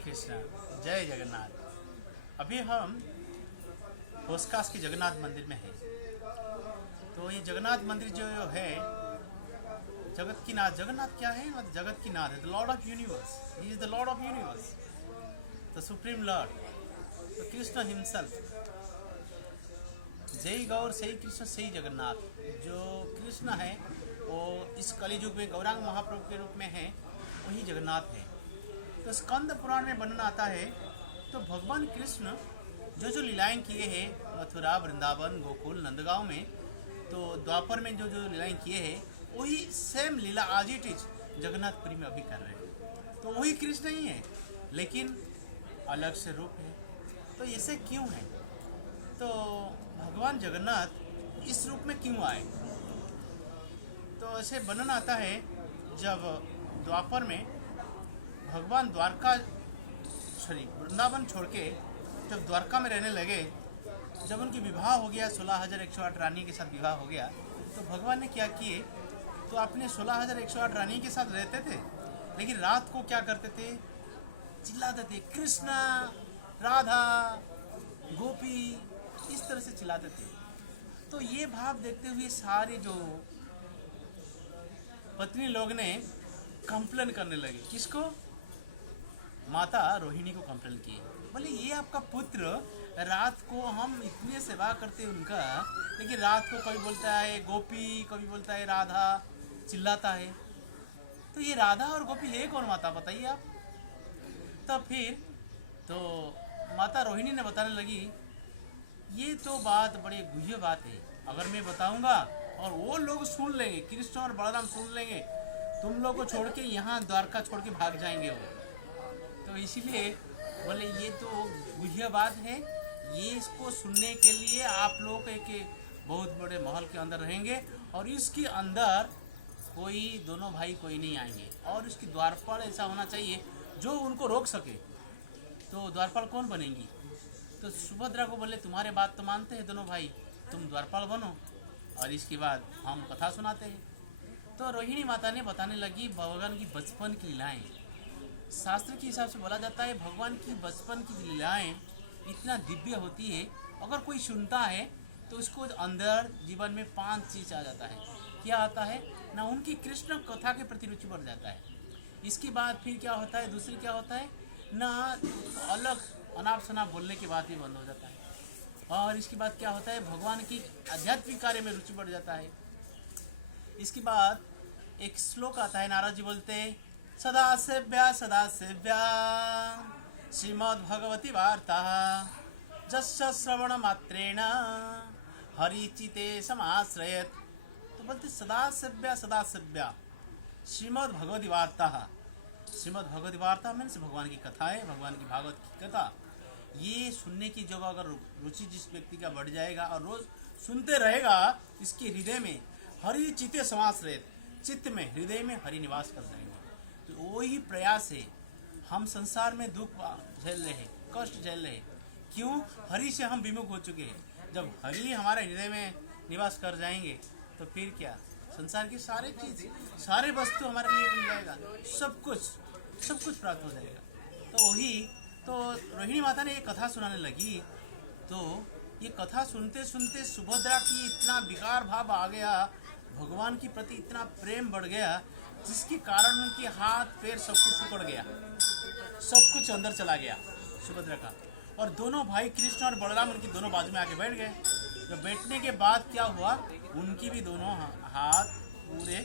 कृष्ण, जय जगन्नाथ। अभी हम होस्कास के जगन्नाथ मंदिर में हैं। तो ये जगन्नाथ मंदिर जो है, जगत की नाथ, जगन्नाथ क्या है? मतलब जगत की नाथ है, the Lord of universe. He is the Lord of universe, the supreme Lord, तो कृष्ण हिमसेल्फ। जय गौर, सही कृष्ण, सही जगन्नाथ। जो कृष्ण है वो इस कलियुग में गौरांग महाप्रभु के रूप में है, वही जगन्नाथ है। तो स्कंद पुराण में वर्णन आता है, तो भगवान कृष्ण जो जो लीलाएं किए हैं मथुरा, वृंदावन, गोकुल, नंदगांव में, तो द्वापर में जो जो लीलाएं किए हैं वही सेम लीला आज इट इज जगन्नाथपुरी में अभी कर रहे हैं। तो वही कृष्ण ही है, लेकिन अलग से रूप है। तो ऐसे क्यों है? तो भगवान जगन्नाथ इस रूप में क्यों आए? तो ऐसे वर्णन आता है, जब द्वापर में भगवान द्वारका वृंदावन छोड़ के जब द्वारका में रहने लगे, जब उनकी विवाह हो गया, 16,108 रानी के साथ विवाह हो गया, तो भगवान ने क्या किए, तो अपने 16,108 रानी के साथ रहते थे, लेकिन रात को क्या करते थे? चिल्लाते थे, कृष्णा, राधा, गोपी, इस तरह से चिल्लाते थे। तो ये भाव देखते हुए सारे जो पत्नी लोग ने कंप्लेन करने लगे। किसको? माता रोहिणी को कंप्लेन किए। बोले ये आपका पुत्र, रात को हम इतने सेवा करते उनका, लेकिन रात को कभी बोलता है गोपी, कभी बोलता है राधा, चिल्लाता है। तो ये राधा और गोपी है कौन माता, बताइए आप। तब फिर तो माता रोहिणी ने बताने लगी, ये तो बात बड़ी गुह्य बात है, अगर मैं बताऊंगा और वो लोग सुन लेंगे, कृष्ण और बलराम सुन लेंगे, तुम लोग को छोड़ के यहाँ द्वारका छोड़ के भाग जाएंगे वो। तो इसीलिए बोले ये तो गुह्य बात है, ये इसको सुनने के लिए आप लोग एक बहुत बड़े महल के अंदर रहेंगे और इसके अंदर कोई दोनों भाई कोई नहीं आएंगे, और इसकी द्वारपाल ऐसा होना चाहिए जो उनको रोक सके। तो द्वारपाल कौन बनेंगी? तो सुभद्रा को बोले तुम्हारे बात तो मानते हैं दोनों भाई, तुम द्वारपाल बनो और इसके बाद हम कथा सुनाते हैं। तो रोहिणी माता ने बताने लगी भगवान की बचपन की लीलाएं। शास्त्र के हिसाब से बोला जाता है भगवान की बचपन की लीलाएं इतना दिव्य होती है, अगर कोई सुनता है तो उसको अंदर जीवन में 5 चीज आ जाता है। क्या आता है ना? उनकी कृष्ण कथा के प्रति रुचि बढ़ जाता है। इसके बाद फिर क्या होता है, दूसरी क्या होता है ना, अलग अनाप शनाप बोलने के बाद ही बंद हो जाता है। और इसके बाद क्या होता है, भगवान की आध्यात्मिक कार्य में रुचि बढ़ जाता है। इसके बाद एक श्लोक आता है, नारद जी बोलते हैं, सदा सेव्या श्रीमद् भगवती वार्ता जस्य श्रवण मात्रेण हरिचिते समाश्रयत। तो बोलते सदा सेव्या श्रीमद् भगवती वार्ता। श्रीमद् भगवती वार्ता मीन्स भगवान की कथा है, भगवान की भागवत की कथा। ये सुनने की जब अगर रुचि जिस व्यक्ति का बढ़ जाएगा और रोज सुनते रहेगा, इसके हृदय में हरि चिते समाश्रयत, चित्त में, हृदय में हरि निवास कर जाएंगे। तो वही प्रयास है। हम संसार में दुख झेल रहे हैं, कष्ट झेल रहे हैं, क्यों? हरि से हम विमुख हो चुके हैं। जब हरि हमारे हृदय में निवास कर जाएंगे तो फिर क्या, संसार की सारी चीज, सारे वस्तु हमारे लिए मिल जाएगा, सब कुछ प्राप्त हो जाएगा। तो वही तो रोहिणी माता ने ये कथा सुनाने लगी। तो ये कथा सुनते सुनते सुभद्रा की इतना विकार भाव आ गया, भगवान के प्रति इतना प्रेम बढ़ गया, जिसके कारण उनके हाथ पैर सब कुछ उकड़ गया, सब कुछ अंदर चला गया सुभद्रा का। और दोनों भाई कृष्ण और बलराम उनकी दोनों बाजू में आके बैठ गए। तो बैठने के बाद क्या हुआ, उनकी भी दोनों हाथ, पूरे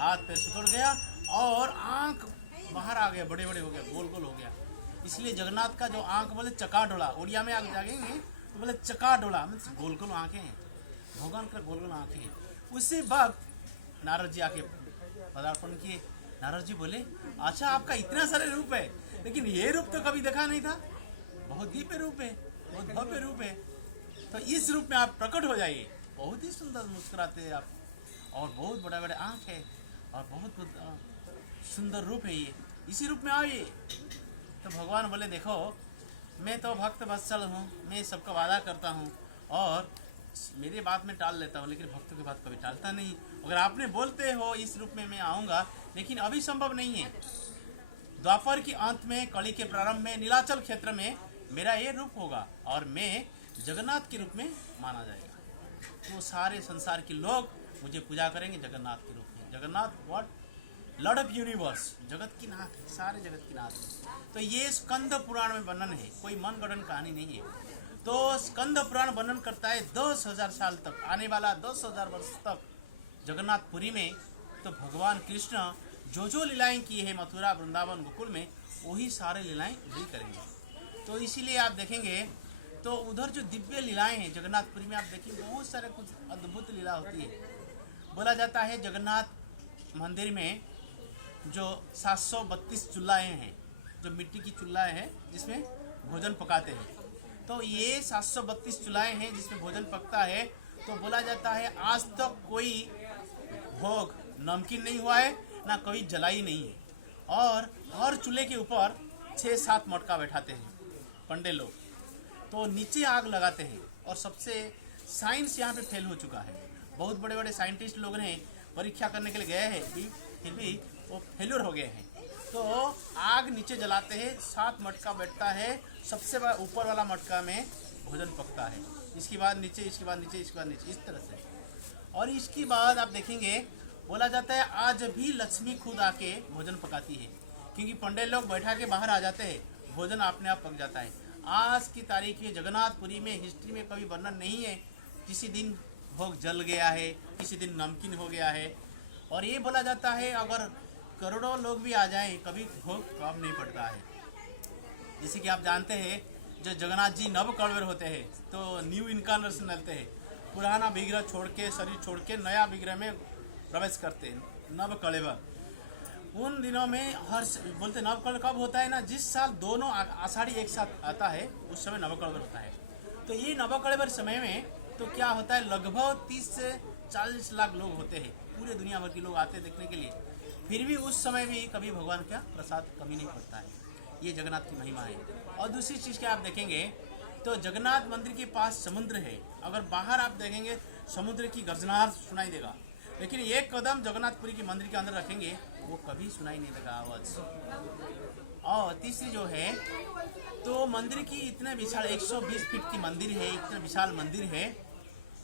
हाथ पैर सुकड़ गया और आंख बाहर आ गया, बड़े बड़े हो गया, गोल गोल हो गया। इसलिए जगन्नाथ का जो आंख बोले चकाडोला, उड़िया में आगे जाएंगे तो बोले चकाडोला मीन्स गोल गोल आंखें हैं, भगवान का गोल गोल आंखें हैं। उसी वक्त नारद जी आके पदार्पण किए। नारद जी बोले अच्छा आपका इतना सारे रूप है, लेकिन ये रूप तो कभी देखा नहीं था, बहुत दिव्य रूप है, बहुत भव्य रूप है, तो इस रूप में आप प्रकट हो जाइए। बहुत ही सुंदर मुस्कुराते हैं आप, और बहुत बड़े बड़े आँख है, और बहुत सुंदर रूप है, ये इसी रूप में आइए। तो भगवान बोले देखो मैं तो भक्त वत्सल हूँ, मैं सबका वादा करता हूँ और मेरी बात में टाल लेता हूँ, लेकिन भक्तों की बात कभी टालता नहीं। अगर आपने बोलते हो इस रूप में मैं आऊँगा, लेकिन अभी संभव नहीं है, द्वापर की अंत में, कली के प्रारंभ में, नीलाचल क्षेत्र में मेरा ये रूप होगा और मैं जगन्नाथ के रूप में माना जाएगा। तो सारे संसार के लोग मुझे पूजा करेंगे जगन्नाथ के रूप में। Jagannath what? Lord of universe, जगत की नाथ है, सारे जगत की नाथ है। तो ये स्कंद पुराण में वर्णन है, कोई मन गढ़ंत कहानी नहीं है। तो स्कंद पुराण वर्णन करता है 10,000 साल तक, आने वाला 10,000 वर्ष तक जगन्नाथपुरी में तो भगवान कृष्ण जो जो लीलाएं की है मथुरा, वृंदावन, गोकुल में, वही सारे लीलाएं भी करेंगे। तो इसीलिए आप देखेंगे तो उधर जो दिव्य लीलाएं हैं जगन्नाथपुरी में, आप देखेंगे बहुत सारे कुछ अद्भुत लीला होती है। बोला जाता है जगन्नाथ मंदिर में जो 732 चूल्हाएँ हैं, जो मिट्टी की चूल्हाएँ हैं जिसमें भोजन पकाते हैं, तो ये 732 चूल्हाएँ हैं जिसमें भोजन पकता है। तो बोला जाता है आज तक कोई भोग नमकीन नहीं हुआ है, ना कोई जलाई नहीं है। और हर चूल्हे के ऊपर 6-7 मटका बैठाते हैं पंडे लोग, तो नीचे आग लगाते हैं। और सबसे साइंस यहाँ पे फेल हो चुका है, बहुत बड़े बड़े साइंटिस्ट लोग ने परीक्षा करने के लिए गए हैं, फिर भी वो फेल्यूर हो गए हैं। तो आग नीचे जलाते हैं, 7 मटका बैठता है, सबसे ऊपर वाला मटका में भोजन पकता है, इसके बाद नीचे, इसके बाद नीचे, इसके बाद नीचे, इस तरह से। और इसके बाद आप देखेंगे बोला जाता है आज भी लक्ष्मी खुद आके भोजन पकाती है, क्योंकि पंडे लोग बैठा के बाहर आ जाते हैं, भोजन अपने आप पक जाता है। आज की तारीख में जगन्नाथपुरी में हिस्ट्री में कभी वर्णन नहीं है किसी दिन भोग जल गया है, किसी दिन नमकीन हो गया है। और ये बोला जाता है अगर करोड़ों लोग भी आ जाएं कभी भोग कम नहीं पड़ता है। जैसे कि आप जानते हैं जो जगन्नाथ जी नव कलवर होते हैं तो न्यू इनकारनेशन लेते हैं, पुराना विग्रह छोड़ के, शरीर छोड़ के नया विग्रह में प्रवेश करते हैं, नव कलेवर। उन दिनों में हर बोलते नव कलेवर कब होता है ना, जिस साल दोनों आषाढ़ी एक साथ आता है उस समय नव कलेवर होता है। तो ये नव कलेवर समय में तो क्या होता है लगभग 30 से 40 लाख लोग होते हैं, पूरे दुनिया भर के लोग आते हैं देखने के लिए। फिर भी उस समय भी कभी भगवान का प्रसाद कमी नहीं पड़ता है। ये जगन्नाथ की महिमा है। और दूसरी चीज़ क्या आप देखेंगे तो जगन्नाथ मंदिर के पास समुद्र है, अगर बाहर आप देखेंगे समुद्र की गर्जनाहट सुनाई देगा, लेकिन एक कदम जगन्नाथपुरी के मंदिर के अंदर रखेंगे वो कभी सुनाई नहीं देगा आवाज़। और तीसरी जो है तो मंदिर की इतने विशाल 120 फीट की मंदिर है, इतना विशाल मंदिर है,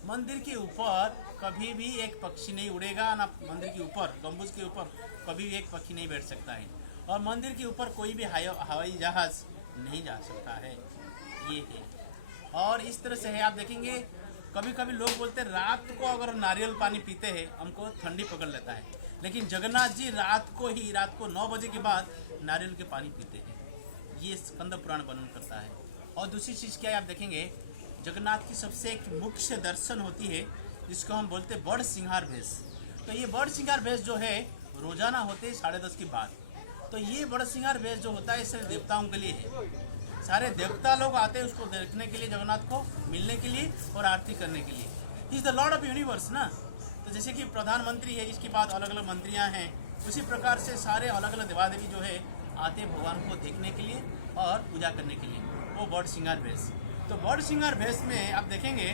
मंदिर के ऊपर कभी भी एक पक्षी नहीं उड़ेगा, ना मंदिर के ऊपर गंबुज के ऊपर कभी भी एक पक्षी नहीं बैठ सकता है, और मंदिर के ऊपर कोई भी हवाई जहाज नहीं जा सकता है, ये है। और इस तरह से है आप देखेंगे कभी कभी लोग बोलते हैं रात को अगर नारियल पानी पीते हैं हमको ठंडी पकड़ लेता है, लेकिन जगन्नाथ जी रात को 9 बजे के बाद नारियल के पानी पीते हैं, ये स्कंद पुराण वर्णन करता है। और दूसरी चीज़ क्या है आप देखेंगे जगन्नाथ की सबसे एक मुख्य दर्शन होती है जिसको हम बोलते हैं बड़ सिंगार भेष। तो ये बड़ सिंगार भेष जो है रोजाना होते हैं 10:30 के बाद। तो ये बड़ सिंगार भेष जो होता है सिर्फ देवताओं के लिए है, सारे देवता लोग आते हैं उसको देखने के लिए, जगन्नाथ को मिलने के लिए और आरती करने के लिए। He is the Lord of universe ना। तो जैसे कि प्रधानमंत्री है, इसके बाद अलग अलग मंत्रियां हैं, उसी प्रकार से सारे अलग अलग देवादेवी जो है आते हैं भगवान को देखने के लिए और पूजा करने के लिए, वो बड़ सिंगार भेष। तो बड़ सिंगार भेष में आप देखेंगे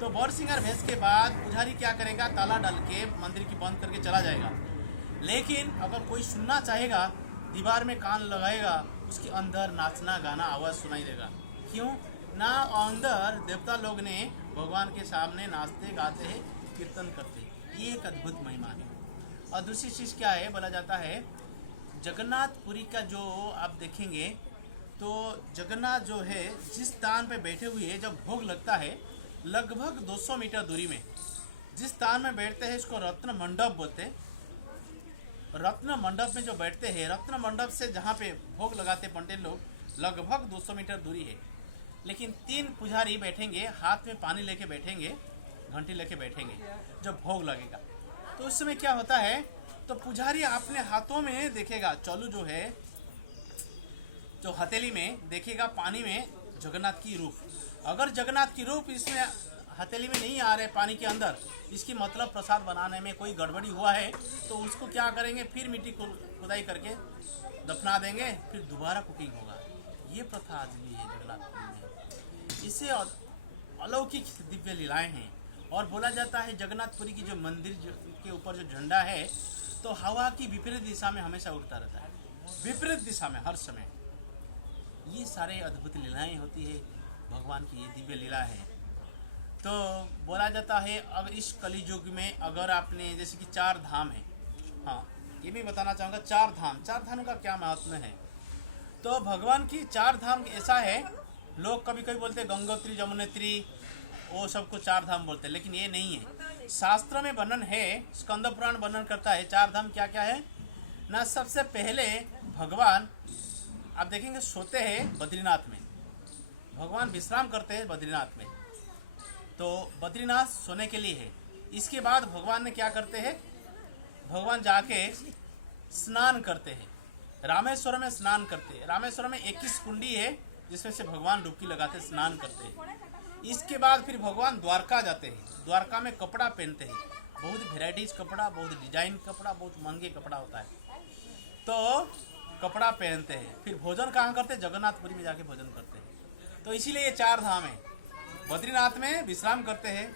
तो बड़ सिंगार भेष के बाद पुजारी क्या करेगा, ताला डाल के मंदिर की बंद करके चला जाएगा। लेकिन अगर कोई सुनना चाहेगा दीवार में कान लगाएगा, उसके अंदर नाचना गाना आवाज़ सुनाई देगा। क्यों ना, अंदर देवता लोग ने भगवान के सामने नाचते गाते हैं, कीर्तन करते हैं। ये एक अद्भुत महिमा है। और दूसरी चीज़ क्या है, बोला जाता है जगन्नाथपुरी का जो आप देखेंगे तो जगन्नाथ जो है जिस स्थान पे बैठे हुए हैं, जब भोग लगता है लगभग 200 मीटर दूरी में जिस स्थान में बैठते हैं इसको रत्न मंडप बोलते हैं। रत्न मंडप में जो बैठते हैं, रत्न मंडप से जहाँ पे भोग लगाते पंडित लोग लगभग 200 मीटर दूरी है। लेकिन 3 पुजारी बैठेंगे, हाथ में पानी लेके बैठेंगे, घंटी लेके बैठेंगे जब भोग लगेगा। तो उस समय क्या होता है तो पुजारी अपने हाथों में देखेगा, चौलू जो है जो हथेली में देखेगा पानी में जगन्नाथ की रूप। अगर जगन्नाथ की रूप इसमें हथेली में नहीं आ रहे पानी के अंदर, इसकी मतलब प्रसाद बनाने में कोई गड़बड़ी हुआ है, तो उसको क्या करेंगे फिर मिट्टी को खुदाई करके दफना देंगे, फिर दोबारा कुकिंग होगा। ये प्रथा आज भी है जगन्नाथपुरी में। इससे अलौकिक दिव्य लीलाएं हैं। और बोला जाता है जगन्नाथपुरी की जो मंदिर के ऊपर जो झंडा है तो हवा की विपरीत दिशा में हमेशा उड़ता रहता है। विपरीत दिशा में हर समय। ये सारे अद्भुत लीलाएं होती है, भगवान की ये दिव्य लीला है। तो बोला जाता है अगर इस कलयुग में अगर आपने जैसे कि 4 धाम है, हाँ ये भी बताना चाहूँगा। 4 धाम का क्या महत्व है। तो भगवान की 4 धाम ऐसा है, लोग कभी कभी बोलते हैं गंगोत्री जमुनेत्री, वो सबको 4 धाम बोलते हैं, लेकिन ये नहीं है। शास्त्र में वर्णन है, स्कंद पुराण वर्णन करता है 4 धाम क्या क्या है ना। सबसे पहले भगवान आप देखेंगे सोते हैं बद्रीनाथ में, भगवान विश्राम करते हैं बद्रीनाथ में, तो बद्रीनाथ सोने के लिए है। इसके बाद भगवान ने क्या करते हैं, भगवान जाके स्नान करते हैं, रामेश्वर में स्नान करते हैं। रामेश्वर में 21 कुंडी है जिसमें से भगवान डुबकी लगाते स्नान करते हैं। इसके बाद फिर भगवान द्वारका जाते हैं, द्वारका में कपड़ा पहनते हैं, बहुत वेराइटीज कपड़ा, बहुत डिजाइन कपड़ा, बहुत महंगे कपड़ा होता है, तो कपड़ा पहनते हैं। फिर भोजन कहाँ करते हैं, जगन्नाथपुरी में जाके भोजन करते हैं। तो इसीलिए ये 4 धाम है। बद्रीनाथ में विश्राम करते हैं,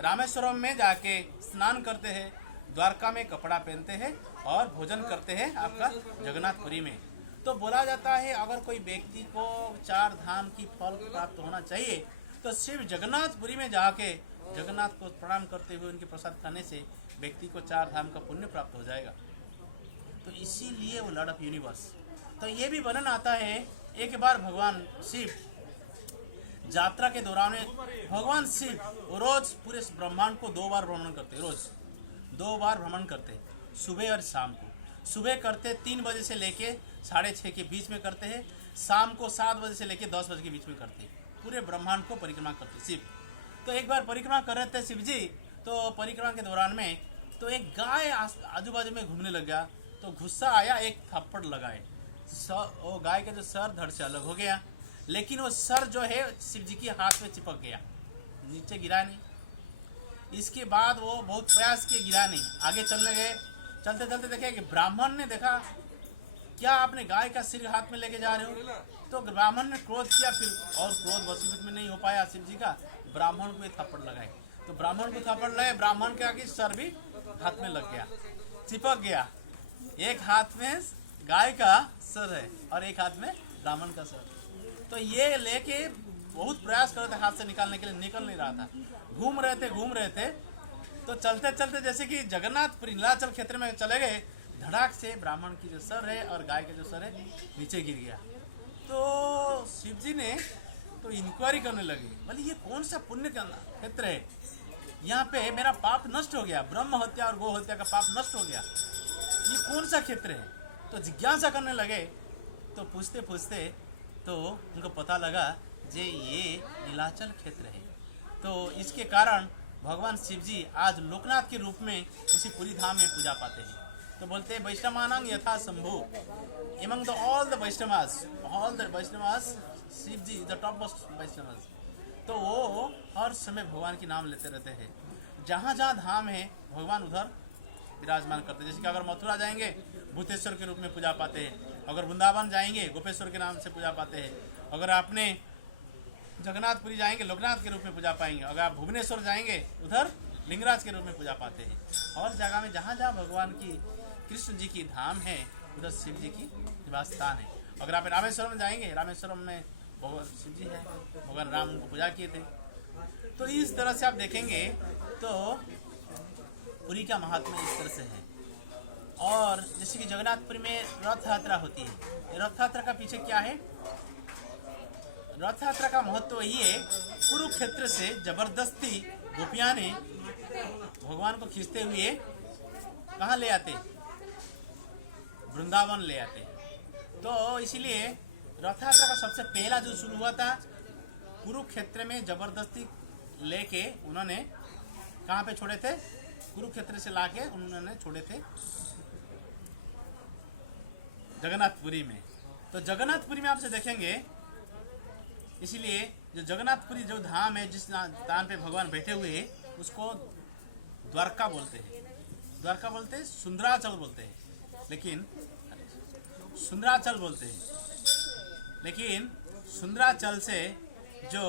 रामेश्वरम में जाके स्नान करते हैं, द्वारका में कपड़ा पहनते हैं और भोजन करते हैं आपका जगन्नाथपुरी में। तो बोला जाता है अगर कोई व्यक्ति को 4 धाम की फल प्राप्त होना चाहिए तो सिर्फ जगन्नाथपुरी में जाके जगन्नाथ को प्रणाम करते हुए उनके प्रसाद खाने से व्यक्ति को 4 धाम का पुण्य प्राप्त हो जाएगा। तो इसीलिए वो लॉर्ड ऑफ यूनिवर्स। तो ये भी वर्णन आता है, एक बार भगवान शिव यात्रा के दौरान भगवान शिव रोज पूरे ब्रह्मांड को 2 बार भ्रमण करते, रोज 2 बार भ्रमण करते, सुबह और शाम को। सुबह करते 3 बजे से लेके 6:30 के बीच में करते हैं, शाम को 7 बजे से लेके 10 बजे के बीच में करते हैं। पूरे ब्रह्मांड को परिक्रमा करते शिव। तो एक बार परिक्रमा कर रहे थे शिव जी, तो परिक्रमा के दौरान में तो एक गाय आजू बाजू में घूमने लग गया, तो गुस्सा आया, एक थप्पड़ लगाए। वो गाय का जो सर धड़ से अलग हो गया, लेकिन वो सर जो है शिव जी के हाथ में चिपक गया, नीचे गिरा नहीं। इसके बाद वो बहुत प्रयास किए, गिरा नहीं, आगे चलने गए। चलते चलते देखे कि ब्राह्मण ने देखा, क्या आपने गाय का सिर हाथ में लेके जा रहे हो। तो ब्राह्मण ने क्रोध किया, फिर और क्रोध वशीभूत में नहीं हो पाया शिव जी का, ब्राह्मण को थप्पड़ लगाए। तो ब्राह्मण को थप्पड़ लगे, ब्राह्मण के आगे सर भी हाथ में लग गया, चिपक गया। एक हाथ में गाय का सर है और एक हाथ में ब्राह्मण का सर। तो ये लेके बहुत प्रयास कर रहे थे हाथ से निकालने के लिए, निकल नहीं रहा था। घूम रहे थे। तो चलते चलते जैसे कि जगन्नाथपुरी नीलाचल क्षेत्र में चले गए, धड़ाक से ब्राह्मण की जो सर है और गाय का जो सर है नीचे गिर गया। तो शिव जी ने तो इंक्वायरी करने लगे, बोले ये कौन सा पुण्य का क्षेत्र है, यहाँ पे मेरा पाप नष्ट हो गया, ब्रह्म हत्या और गो हत्या का पाप नष्ट हो गया, ये कौन सा क्षेत्र है। तो जिज्ञासा करने लगे, तो पूछते पूछते तो उनको पता लगा जे ये नीलाचल क्षेत्र है। तो इसके कारण भगवान शिव जी आज लोकनाथ के रूप में उसी पुरी धाम में पूजा पाते हैं। तो बोलते हैं वैष्णवानां यथा Shambhu, among the all the Vaishnavas Shiva ji the topmost Vaishnavas. तो वो हर समय भगवान की नाम लेते रहते हैं। जहाँ जहाँ धाम है भगवान उधर विराजमान करते हैं। जैसे कि अगर मथुरा जाएंगे भूतेश्वर के रूप में पूजा पाते हैं, अगर वृंदावन जाएंगे गोपेश्वर के नाम से पूजा पाते हैं, अगर आपने जगन्नाथपुरी जाएंगे लोकनाथ के रूप में पूजा पाएंगे, अगर आप भुवनेश्वर जाएंगे उधर लिंगराज के रूप में पूजा पाते हैं। और जगह में जहाँ जहाँ भगवान की कृष्ण जी की धाम है उधर शिव जी की निवास स्थान है। अगर आप रामेश्वरम जाएंगे, रामेश्वरम में भगवान शिव जी है, भगवान राम को पूजा किए थे। तो इस तरह से आप देखेंगे तो पुरी का महात्मा इस तरह से है। और जैसे कि जगन्नाथपुरी में रथ यात्रा होती है, रथ यात्रा का पीछे क्या है, रथ यात्रा का महत्व यही है, कुरुक्षेत्र से जबरदस्ती गोपियां ने भगवान को खींचते हुए कहाँ ले आते, वृंदावन ले आते। तो इसीलिए रथ यात्रा का सबसे पहला जो शुरू हुआ था कुरुक्षेत्र में, जबरदस्ती लेके उन्होंने कहाँ पे छोड़े थे, कुरुक्षेत्र से लाके उन्होंने छोड़े थे जगन्नाथपुरी में। तो जगन्नाथपुरी में आपसे देखेंगे, इसीलिए जो जगन्नाथपुरी जो धाम है, जिस स्थान पे भगवान बैठे हुए हैं उसको द्वारका बोलते हैं। द्वारका बोलते हैं, सुंदराचल बोलते हैं, लेकिन सुंदराचल बोलते हैं, लेकिन सुंदराचल से जो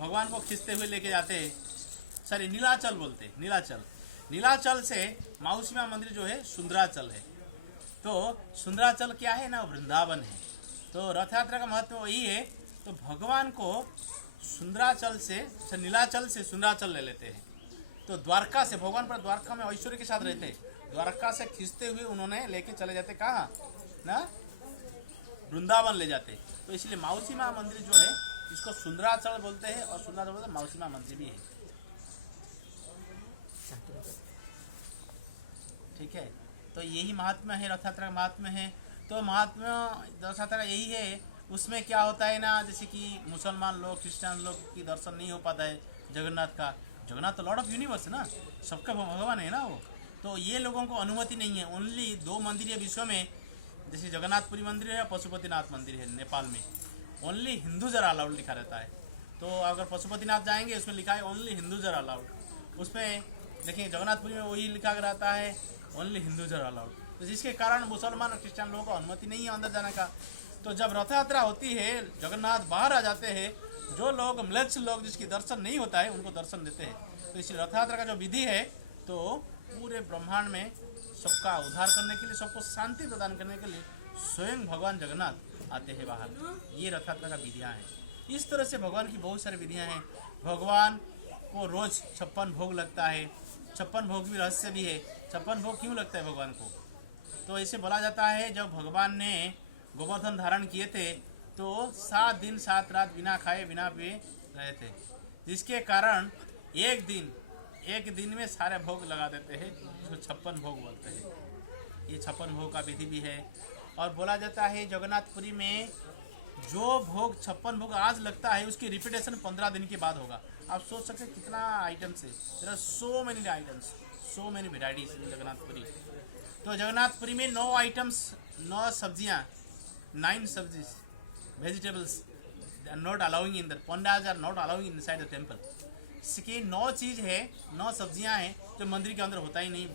भगवान को खींचते हुए लेके जाते हैं, सॉरी नीलाचल बोलते हैं, नीलाचल। नीलाचल से माउसी मां मंदिर जो है सुंदराचल है। तो सुंदराचल क्या है ना, वृंदावन है। तो रथ यात्रा का महत्व वही है। तो भगवान को सुंदराचल से नीलाचल से सुंदराचल ले लेते हैं। तो द्वारका से भगवान पर द्वारका में ऐश्वर्य के साथ रहते हैं, द्वारका से खींचते हुए उन्होंने लेके चले जाते कहाँ ना, वृंदावन ले जाते। तो इसलिए मौसी माँ मंदिर जो है इसको सुंदराचल बोलते हैं, और सुंदराचल बोलते हैं मौसी माँ मंदिर भी है। ठीक है, तो यही महात्मा है, रथ यात्रा का महात्मा है। तो महात्मा रथ यात्रा यही है। उसमें क्या होता है ना, जैसे कि मुसलमान लोग क्रिश्चियन लोग की दर्शन नहीं हो पाता है जगन्नाथ का। जगन्नाथ तो लॉर्ड ऑफ यूनिवर्स है ना, सबका भगवान है ना वो। तो ये लोगों को अनुमति नहीं है। ओनली 2 मंदिर है विश्व में, जैसे जगन्नाथपुरी मंदिर है, पशुपतिनाथ मंदिर है नेपाल में। ओनली हिंदू जरा अलाउड लिखा रहता है। तो अगर पशुपतिनाथ जाएंगे उसमें लिखा है ओनली हिंदू जरा अलाउड। उसमें देखिए जगन्नाथपुरी में वही लिखा रहता है ओनली हिंदू जरा अलाउड। तो जिसके कारण मुसलमान और क्रिश्चियन लोगों को अनुमति नहीं है अंदर जाने का। तो जब रथ यात्रा होती है, जगन्नाथ बाहर आ जाते हैं, जो लोग म्लेच्छ लोग जिसकी दर्शन नहीं होता है उनको दर्शन देते हैं। तो इसलिए रथ यात्रा का जो विधि है, तो पूरे ब्रह्मांड में सबका उद्धार करने के लिए, सबको शांति प्रदान करने के लिए स्वयं भगवान जगन्नाथ आते हैं बाहर। ये रथ यात्रा का विधियाँ हैं। इस तरह से भगवान की बहुत सारी विधियाँ हैं। भगवान को रोज 56 भोग लगता है। 56 भोग भी रहस्य भी है। 56 भोग क्यों लगता है भगवान को? तो ऐसे बोला जाता है, जब भगवान ने गोवर्धन धारण किए थे तो 7 दिन 7 रात बिना खाए बिना पिए रहे थे, जिसके कारण एक दिन में सारे भोग लगा देते हैं, जो 56 भोग बोलते हैं। ये 56 भोग का विधि भी है। और बोला जाता है जगन्नाथपुरी में जो भोग 56 भोग आज लगता है उसकी रिपीटेशन 15 दिन के बाद होगा। आप सोच सकते हैं कितना आइटम्स है। There are so many items, so many varieties in Jagannathpuri. तो जगन्नाथपुरी में 9 आइटम्स, 9 सब्जियाँ, 9 सब्जीज, vegetables not allowing in the pandas are not allowing inside the temple. इसकी 9 चीज़ है, 9 सब्जियाँ हैं जो मंदिर के अंदर होता ही नहीं।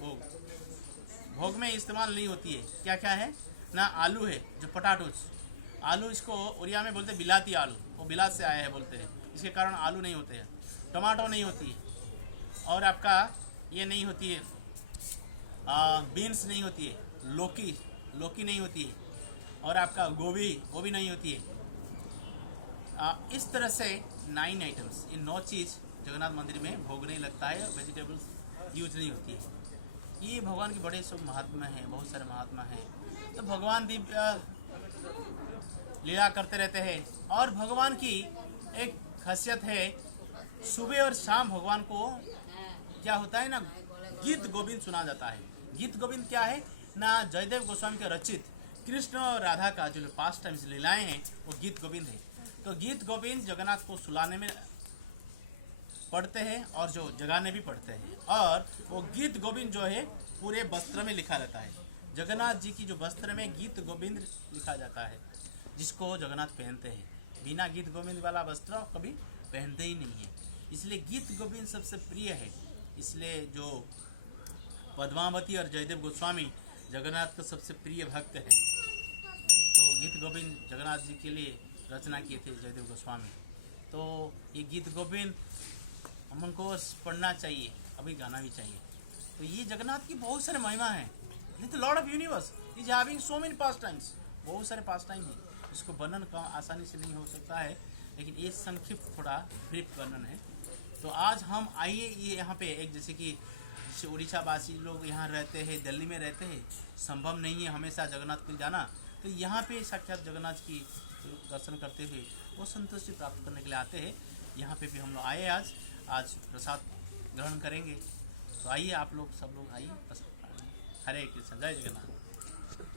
भोग में इस्तेमाल नहीं होती है। क्या क्या है ना, आलू है, जो पोटैटोज, आलू इसको उड़िया में बोलते हैं बिलाती आलू, वो बिलात से आया है बोलते हैं, इसके कारण आलू नहीं होते हैं। टमाटो नहीं होती है, और आपका ये नहीं होती है, बीन्स नहीं होती है, लौकी नहीं होती है, और आपका गोभी नहीं होती है। इस तरह से 9 आइटम्स, इन 9 चीज़ जगन्नाथ मंदिर में भोग नहीं लगता है, और वेजिटेबल्स यूज नहीं होती है। ये भगवान के बड़े सब महात्मा हैं, बहुत सारे महात्मा हैं। तो भगवान दिव्य लीला करते रहते हैं। और भगवान की एक खासियत है, सुबह और शाम भगवान को क्या होता है ना, गीत गोविंद सुना जाता है। गीत गोविंद क्या है ना, जयदेव गोस्वामी के रचित कृष्ण और राधा का जो पास्ट टाइम्स लीलाएं हैं वो गीत गोविंद है। तो गीत गोविंद जगन्नाथ को सुलाने में पढ़ते हैं और जो जगाने भी पढ़ते हैं। और वो गीत गोविंद जो है पूरे वस्त्र में लिखा रहता है। जगन्नाथ जी की जो वस्त्र में गीत गोविंद लिखा जाता है, जिसको जगन्नाथ पहनते हैं। बिना गीत गोविंद वाला वस्त्र कभी पहनते ही नहीं है। इसलिए गीत गोविंद सबसे प्रिय है। इसलिए जो पद्मावती और जयदेव गोस्वामी जगन्नाथ का सबसे प्रिय भक्त है। तो गीत गोविंद जगन्नाथ जी के लिए रचना किए थे जयदेव गोस्वामी। तो ये गीत गोविंद हमको पढ़ना चाहिए, अभी गाना भी चाहिए। तो ये जगन्नाथ की बहुत सारे महिमा है। ये तो Lord of universe is having so many pass times, बहुत सारे पास टाइम है। इसको वर्णन कम आसानी से नहीं हो सकता है, लेकिन ये संक्षिप्त थोड़ा ब्रीफ वर्णन है। तो आज हम आइए ये यहाँ पे एक, जैसे कि उड़ीसा वासी लोग यहाँ रहते हैं, दिल्ली में रहते हैं, संभव नहीं है हमेशा जगन्नाथपुरी जाना। तो यहाँ पे साक्षात जगन्नाथ की दर्शन करते हुए वो संतुष्टि प्राप्त करने के लिए आते हैं। यहाँ पे भी हम लोग आए, आज प्रसाद ग्रहण करेंगे। तो आइए आप लोग, सब लोग आइए। हरे कृष्ण, जय जगन्नाथ।